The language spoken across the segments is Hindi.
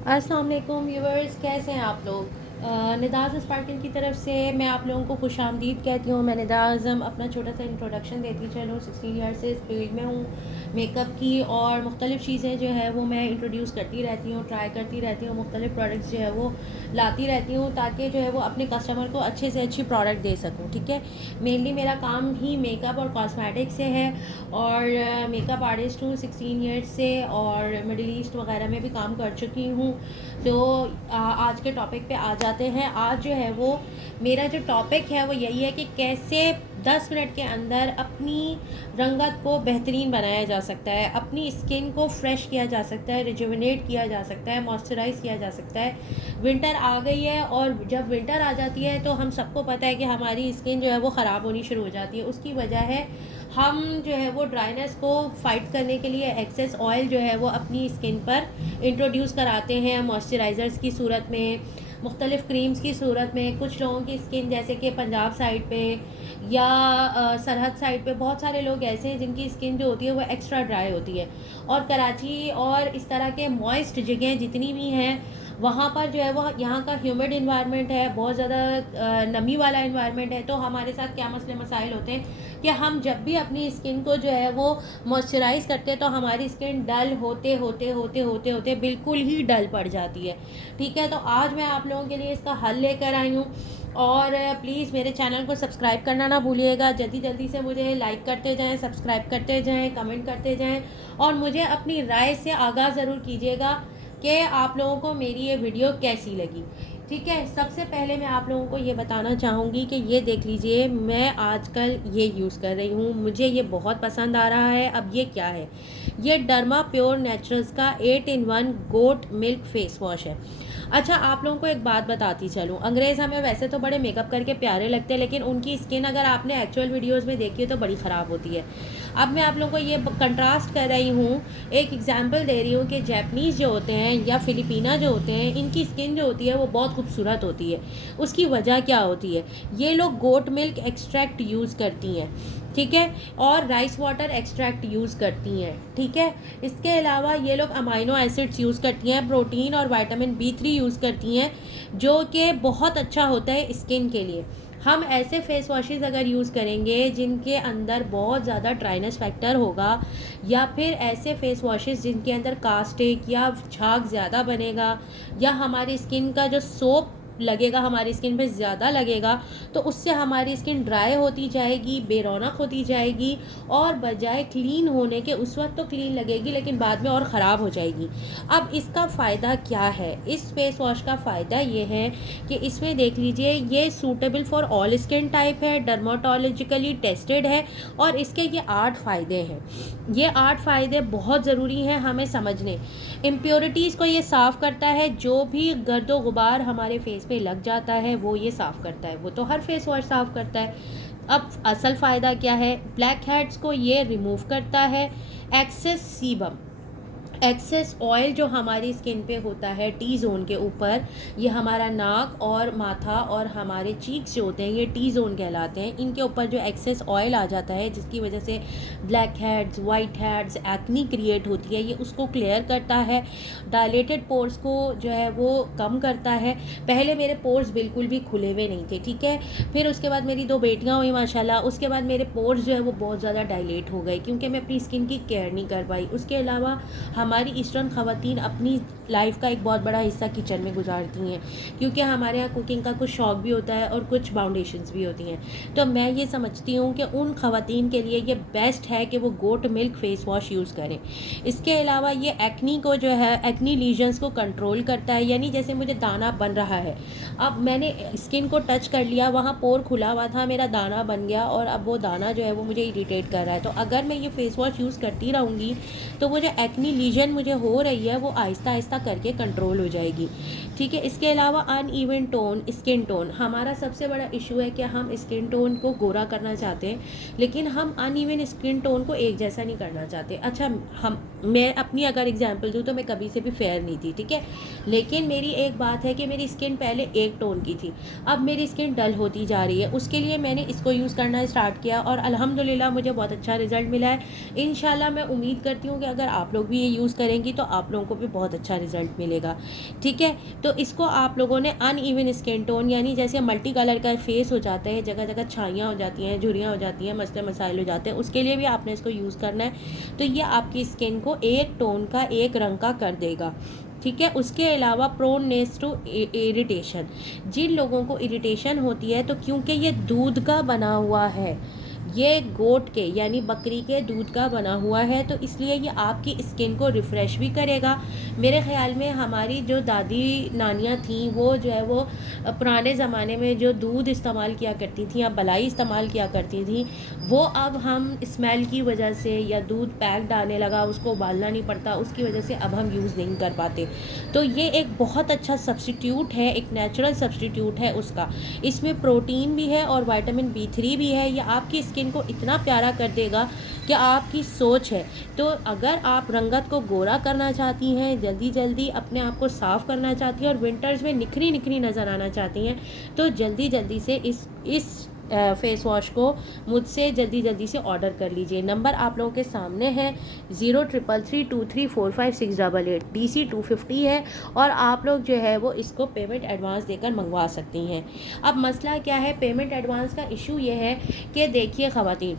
अस्सलाम वालेकुम व्यूवर्स, कैसे हैं आप लोग। निदाज़ स्पार्कल की तरफ से मैं आप लोगों को खुशामदीद कहती हूँ। मैं निदाज़ अपना छोटा सा इंट्रोडक्शन देती चलूँ। 16 ईयर से इस फील्ड में हूँ मेकअप की, और मुख्तलिफ़ चीज़ें जो है वो मैं इंट्रोड्यूस करती रहती हूँ, ट्राई करती रहती हूँ, मुख्तलिफ़ प्रोडक्ट्स जो है वो लाती रहती हूँ ताकि जो है वो अपने कस्टमर को अच्छे से अच्छी प्रोडक्ट दे सकूँ। ठीक है, मेनली मेरा काम ही मेकअप और कॉस्मेटिक से है, और मेकअप आर्टिस्ट हूँ 16 ईयर्स से, और मिडिल ईस्ट वगैरह में भी काम कर चुकी हूँ। तो आज के टॉपिक पे आ जाते हैं। आज जो है वो मेरा जो टॉपिक है वो यही है कि कैसे 10 मिनट के अंदर अपनी रंगत को बेहतरीन बनाया जा सकता है, अपनी स्किन को फ्रेश किया जा सकता है, रिजुविनेट किया जा सकता है, मॉइस्चराइज़ किया जा सकता है। विंटर आ गई है, और जब विंटर आ जाती है तो हम सबको पता है कि हमारी स्किन जो है वो ख़राब होनी शुरू हो जाती है। उसकी वजह है हम जो है वो ड्राइनेस को फाइट करने के लिए एक्सेस ऑयल जो है वो अपनी स्किन पर इंट्रोड्यूस कराते हैं मॉइस्चराइज़र्स की सूरत में, मुख्तलिफ़ क्रीम्स की सूरत में। कुछ लोगों की स्किन जैसे कि पंजाब साइड पे या सरहद साइड पे बहुत सारे लोग ऐसे हैं जिनकी स्किन जो होती है वो एक्स्ट्रा ड्राई होती है, और कराची और इस तरह के मॉइस्ट जगह जितनी भी हैं वहाँ पर जो है वो यहाँ का ह्यूमिड इन्वायरमेंट है, बहुत ज़्यादा नमी वाला इन्वायरमेंट है। तो हमारे साथ क्या मसले मसाइल होते हैं कि हम जब भी अपनी स्किन को जो है वो मॉइस्चराइज़ करते हैं तो हमारी स्किन डल होते होते होते होते होते बिल्कुल ही डल पड़ जाती है। ठीक है, तो आज मैं आप लोगों के लिए इसका हल लेकर आई हूँ, और प्लीज़ मेरे चैनल को सब्सक्राइब करना ना भूलिएगा। जल्दी जल्दी से मुझे लाइक करते जाएं, सब्सक्राइब करते जाएं, कमेंट करते जाएं, और मुझे अपनी राय से आगाज़ ज़रूर कीजिएगा कि आप लोगों को मेरी ये वीडियो कैसी लगी। ठीक है, सबसे पहले मैं आप लोगों को ये बताना चाहूँगी कि ये देख लीजिए, मैं आजकल ये यूज़ कर रही हूँ, मुझे ये बहुत पसंद आ रहा है। अब ये क्या है, ये डर्मा प्योर नेचुरल्स का 8 in 1 goat milk face wash है। अच्छा, आप लोगों को एक बात बताती चलूँ, अंग्रेज़ हमें वैसे तो बड़े मेकअप करके प्यारे लगते हैं, लेकिन उनकी स्किन अगर आपने एक्चुअल वीडियोज़ में देखी हो तो बड़ी ख़राब होती है। अब मैं आप लोगों को ये कंट्रास्ट कर रही हूँ, एक एग्जांपल दे रही हूँ कि जैपनीज़ जो होते हैं या फिलिपिना जो होते हैं, इनकी स्किन जो होती है वो बहुत खूबसूरत होती है। उसकी वजह क्या होती है, ये लोग गोट मिल्क एक्सट्रैक्ट यूज़ करती हैं, ठीक है, और राइस वाटर एक्सट्रैक्ट यूज़ करती हैं। ठीक है, इसके अलावा ये लोग अमाइनो एसिड्स यूज़ करती हैं, प्रोटीन और विटामिन B3 यूज़ करती हैं, जो कि बहुत अच्छा होता है स्किन के लिए। हम ऐसे फेस वॉशेज़ अगर यूज़ करेंगे जिनके अंदर बहुत ज़्यादा ड्राइनेस फैक्टर होगा, या फिर ऐसे फेस वॉशेज़ जिनके अंदर कास्टिक या झाग ज़्यादा बनेगा, या हमारी स्किन का जो सोप लगेगा हमारी स्किन पे ज़्यादा लगेगा, तो उससे हमारी स्किन ड्राई होती जाएगी, बेरौनक होती जाएगी, और बजाय क्लीन होने के उस वक्त तो क्लीन लगेगी लेकिन बाद में और ख़राब हो जाएगी। अब इसका फ़ायदा क्या है, इस फेस वॉश का फ़ायदा ये है कि इसमें देख लीजिए, ये suitable for all skin type है, डर्माटोलॉजिकली टेस्टेड है, और इसके ये 8 फ़ायदे हैं। ये 8 फ़ायदे बहुत ज़रूरी हैं हमें समझने। इम्प्योरिटीज़ को ये साफ़ करता है, जो भी गर्दो गुबार हमारे फेस पे लग जाता है वो ये साफ़ करता है, वो तो हर फेस वॉश साफ़ करता है। अब असल फ़ायदा क्या है, ब्लैक हेड्स को ये रिमूव करता है। एक्सेस सीबम, एक्सेस ऑयल जो हमारी स्किन पे होता है टी जोन के ऊपर, ये हमारा नाक और माथा और हमारे चीक्स जो होते हैं ये टी जोन कहलाते हैं, इनके ऊपर जो एक्सेस ऑयल आ जाता है जिसकी वजह से black heads, white heads, acne create होती है, ये उसको क्लियर करता है। डायलेटेड पोर्स को जो है वो कम करता है। पहले मेरे पोर्स बिल्कुल भी खुले हुए नहीं थे, ठीक है, फिर उसके बाद मेरी 2 बेटियां हुई माशाल्लाह, उसके बाद मेरे पोर्स जो है वो बहुत ज़्यादा डायलेट हो गए क्योंकि मैं अपनी स्किन की केयर नहीं कर पाई। उसके अलावा हमारी ईस्टर्न ख़वातीन अपनी लाइफ का एक बहुत बड़ा हिस्सा किचन में गुजारती हैं, क्योंकि हमारे यहाँ कुकिंग का कुछ शौक़ भी होता है और कुछ बाउंडेशंस भी होती हैं। तो मैं ये समझती हूँ कि उन ख़वातीन के लिए ये बेस्ट है कि वो goat milk face wash use करें। इसके अलावा ये एक्नी को जो है, एक्नी लीजन्स को कंट्रोल करता है, यानी जैसे मुझे दाना बन रहा है, अब मैंने स्किन को टच कर लिया, वहाँ पोर खुला हुआ था, मेरा दाना बन गया, और अब वो दाना जो है वो मुझे इरिटेट कर रहा है। तो अगर मैं ये फेस वॉश यूज़ करती रहूँगी तो वो जो एक्नी लीजन मुझे हो रही है वो आहिस्ता आहिस्ता करके कंट्रोल हो जाएगी। ठीक है, इसके अलावा अनइवन टोन, स्किन टोन, हमारा सबसे बड़ा इशू है कि हम स्किन टोन को गोरा करना चाहते हैं लेकिन हम अनइवन स्किन टोन को एक जैसा नहीं करना चाहते। अच्छा, मैं अपनी अगर एग्जांपल दूँ तो मैं कभी से भी फेयर नहीं थी, ठीक है, लेकिन मेरी एक बात है कि मेरी स्किन पहले एक टोन की थी, अब मेरी स्किन डल होती जा रही है। उसके लिए मैंने इसको यूज़ करना स्टार्ट किया और अल्हम्दुलिल्लाह मुझे बहुत अच्छा रिजल्ट मिला है। इंशाल्लाह मैं उम्मीद करती हूँ कि अगर आप लोग भी ये यूज़ यूज़ करेंगी तो आप लोगों को भी बहुत अच्छा रिज़ल्ट मिलेगा। ठीक है, तो इसको आप लोगों ने अनइवन स्किन टोन, यानी जैसे मल्टी कलर का फेस हो जाता है, जगह जगह छाइयाँ हो जाती हैं, झुर्रियाँ हो जाती हैं, मसले मसाइल हो जाते हैं, उसके लिए भी आपने इसको यूज़ करना है। तो ये आपकी स्किन को एक टोन का, एक रंग का कर देगा। ठीक है, उसके अलावा प्रोनेस टू इरिटेशन, जिन लोगों को इरिटेशन होती है, तो क्योंकि ये दूध का बना हुआ है, ये गोट के यानी बकरी के दूध का बना हुआ है, तो इसलिए ये आपकी स्किन को रिफ़्रेश भी करेगा। मेरे ख़्याल में हमारी जो दादी नानियाँ थीं, वो जो है वो पुराने ज़माने में जो दूध इस्तेमाल किया करती थी या मलाई इस्तेमाल किया करती थी, वो अब हम स्मेल की वजह से या दूध पैक्ड आने लगा, उसको उबालना नहीं पड़ता, उसकी वजह से अब हम यूज़ नहीं कर पाते। तो ये एक बहुत अच्छा सब्स्टिट्यूट है, एक नेचुरल सब्स्टिट्यूट है उसका। इसमें प्रोटीन भी है और विटामिन B3 भी है। ये आपकी स्किन को इतना प्यारा कर देगा कि आपकी सोच है। तो अगर आप रंगत को गोरा करना चाहती हैं, जल्दी जल्दी अपने आप को साफ़ करना चाहती हैं और विंटर्स में निखरी निखरी नज़र आना चाहती हैं, तो जल्दी जल्दी से इस फेस वॉश को मुझसे जल्दी से ऑर्डर कर लीजिए। नंबर आप लोगों के सामने है, 0333234568, DC 250 है, और आप लोग जो है वो इसको पेमेंट एडवांस देकर मंगवा सकती हैं। अब मसला क्या है, पेमेंट एडवांस का इशू ये है कि देखिए ख़वातीन,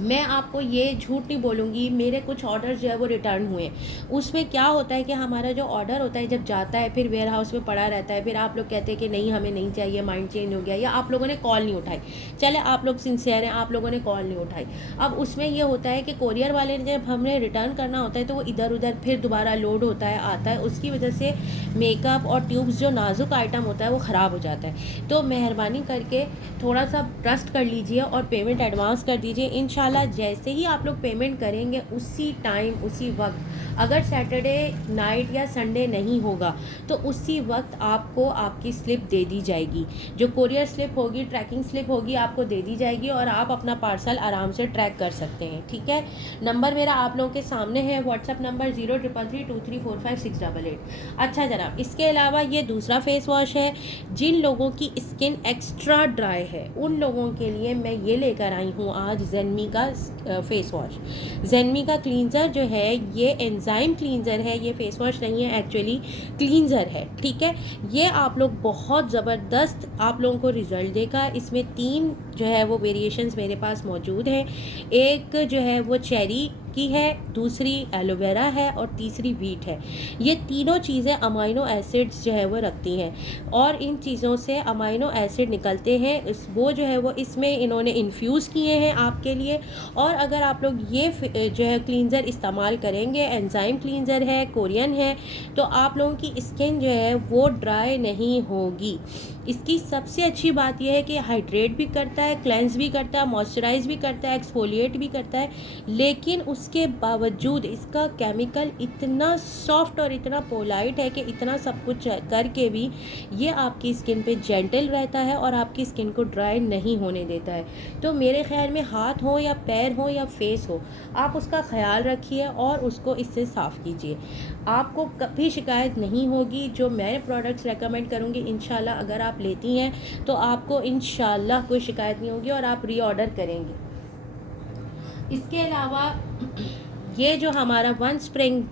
मैं आपको ये झूठ नहीं बोलूँगी, मेरे कुछ ऑर्डर जो है वो रिटर्न हुए। उसमें क्या होता है कि हमारा जो ऑर्डर होता है जब जाता है, फिर वेयर हाउस में पड़ा रहता है, फिर आप लोग कहते हैं कि नहीं हमें नहीं चाहिए, माइंड चेंज हो गया, या आप लोगों ने कॉल नहीं उठाई। चले आप लोग सिंसियर हैं, आप लोगों ने कॉल नहीं उठाई। अब उसमें ये होता है कि कोरियर वाले ने जब हमें रिटर्न करना होता है तो वो इधर उधर फिर दोबारा लोड होता है, आता है, उसकी वजह से मेकअप और ट्यूब्स जो नाजुक आइटम होता है वो ख़राब हो जाता है। तो मेहरबानी करके थोड़ा सा ट्रस्ट कर लीजिए और पेमेंट एडवांस कर दीजिए। इंशाल्लाह जैसे ही आप लोग पेमेंट करेंगे उसी टाइम, उसी वक्त, अगर सैटरडे नाइट या संडे नहीं होगा तो उसी वक्त आपको आपकी स्लिप दे दी जाएगी। जो कोरियर स्लिप होगी, ट्रैकिंग स्लिप होगी, आपको दे दी जाएगी और आप अपना पार्सल आराम से ट्रैक कर सकते हैं। ठीक है, नंबर मेरा आप लोगों के सामने है, व्हाट्सएप नंबर 0333234568। अच्छा जनाब, इसके अलावा ये दूसरा फेस वॉश है। जिन लोगों की स्किन एक्स्ट्रा ड्राई है उन लोगों के लिए मैं ये लेकर आई हूँ आज ज़ेनमी का फेस वॉश। ज़ेनमी का क्लींजर जो है ये एंजाइम क्लींजर है, ये फेस वॉश नहीं है, एक्चुअली क्लींजर है। ठीक है, ये आप लोग बहुत ज़बरदस्त आप लोगों को रिज़ल्ट देगा। इसमें 3 जो है वो वेरिएशंस मेरे पास मौजूद हैं। एक जो है वो चेरी की है, दूसरी एलोवेरा है और तीसरी वीट है। ये तीनों चीज़ें अमाइनो एसिड्स जो है वो रखती हैं और इन चीज़ों से अमाइनो एसिड निकलते हैं, वो जो है वो इसमें इन्होंने इन्फ्यूज़ किए हैं आपके लिए। और अगर आप लोग ये जो है क्लींजर इस्तेमाल करेंगे, एंजाइम क्लींजर है, कोरियन है, तो आप लोगों की स्किन जो है वो ड्राई नहीं होगी। इसकी सबसे अच्छी बात यह है कि हाइड्रेट भी करता है, क्लेंस भी करता है, मॉइस्चराइज भी करता है, एक्सफोलिएट भी करता है, लेकिन उसके बावजूद इसका केमिकल इतना सॉफ्ट और इतना पोलाइट है कि इतना सब कुछ करके भी ये आपकी स्किन पे जेंटल रहता है और आपकी स्किन को ड्राई नहीं होने देता है। तो मेरे ख्याल में हाथ हो या पैर हो या फेस हो, आप उसका ख्याल रखिए और उसको इससे साफ़ कीजिए, आपको कभी शिकायत नहीं होगी। जो मैं प्रोडक्ट्स रेकमेंड करूँगी इंशाल्लाह अगर आप लेती हैं तो आपको इंशाल्लाह कोई शिकायत नहीं होगी और आप रीऑर्डर करेंगे। इसके अलावा ये जो हमारा one spring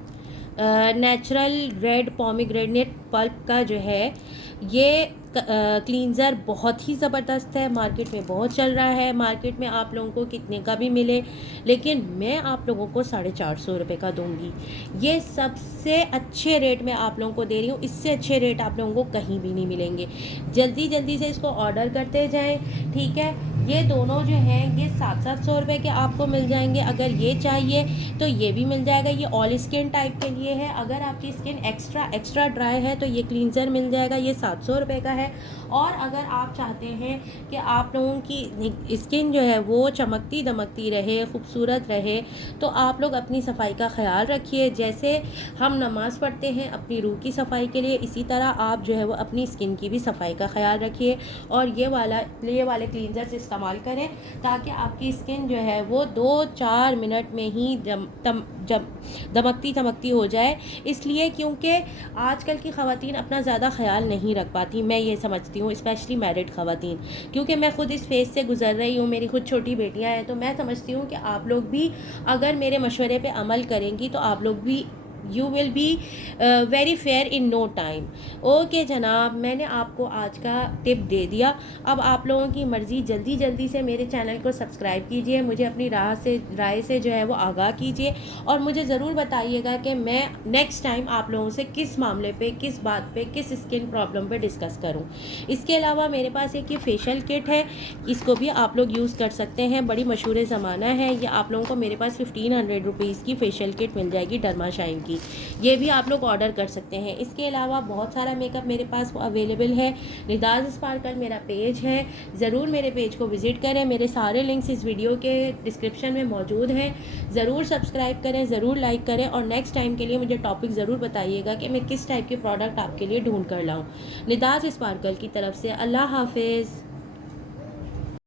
natural red pomegranate pulp का जो है ये क्लींज़र बहुत ही ज़बरदस्त है, मार्केट में बहुत चल रहा है। मार्केट में आप लोगों को कितने का भी मिले, लेकिन मैं आप लोगों को 450 रुपये का दूंगी। ये सबसे अच्छे रेट में आप लोगों को दे रही हूँ, इससे अच्छे रेट आप लोगों को कहीं भी नहीं मिलेंगे। जल्दी से इसको ऑर्डर करते जाएं। ठीक है, ये दोनों जो हैं ये 700 रुपये के आपको मिल जाएंगे। अगर ये चाहिए तो ये भी मिल जाएगा। ये ऑल स्किन टाइप के लिए है। अगर आपकी स्किन एक्स्ट्रा ड्राई है तो ये क्लींजर मिल जाएगा, ये 700 रुपये का है। और अगर आप चाहते हैं कि आप लोगों की स्किन जो है वो चमकती दमकती रहे, खूबसूरत रहे, तो आप लोग अपनी सफाई का ख्याल रखिए। जैसे हम नमाज़ पढ़ते हैं अपनी रूह की सफाई के लिए, इसी तरह आप जो है वो अपनी स्किन की भी सफाई का ख्याल रखिए। और ये वाले क्लींजर्स इस्तेमाल करें ताकि आपकी स्किन जो है वो 2-4 मिनट में ही दमकती चमकती हो जाए। इसलिए क्योंकि आजकल की ख़वातीन अपना ज़्यादा ख्याल नहीं रख पाती, मैं ये समझती हूँ, स्पेशली मैरिड ख़वातीन, क्योंकि मैं ख़ुद इस फेज़ से गुज़र रही हूँ, मेरी खुद छोटी बेटियाँ हैं। तो मैं समझती हूँ कि आप लोग भी अगर मेरे मशवरे पे अमल करेंगी तो आप लोग भी you will be very fair in no time. Okay जनाब, मैंने आपको आज का टिप दे दिया। अब आप लोगों की मर्ज़ी, जल्दी जल्दी से मेरे चैनल को सब्सक्राइब कीजिए, मुझे अपनी राय से जो है वो आगाह कीजिए और मुझे ज़रूर बताइएगा कि मैं नेक्स्ट टाइम आप लोगों से किस मामले पे, किस बात पे, किस स्किन प्रॉब्लम पे डिस्कस करूं। इसके अलावा मेरे पास एक ये फेशियल किट है, इसको भी आप लोग यूज़ कर सकते हैं, बड़ी मशहूर ज़माना है। ये आप लोगों को मेरे पास 1500 रुपीज़ की फेशियल किट मिल जाएगी डर्मा शाइन की, ये भी आप लोग ऑर्डर कर सकते हैं। इसके अलावा बहुत सारा मेकअप मेरे पास अवेलेबल है। निदाज स्पार्कल मेरा पेज है, ज़रूर मेरे पेज को विज़िट करें, मेरे सारे लिंक्स इस वीडियो के डिस्क्रिप्शन में मौजूद हैं। ज़रूर सब्सक्राइब करें, ज़रूर लाइक करें और नेक्स्ट टाइम के लिए मुझे टॉपिक ज़रूर बताइएगा कि मैं किस टाइप के प्रोडक्ट आपके लिए ढूंढ कर लाऊँ। निदाज स्पार्कल की तरफ से अल्लाह हाफिज़।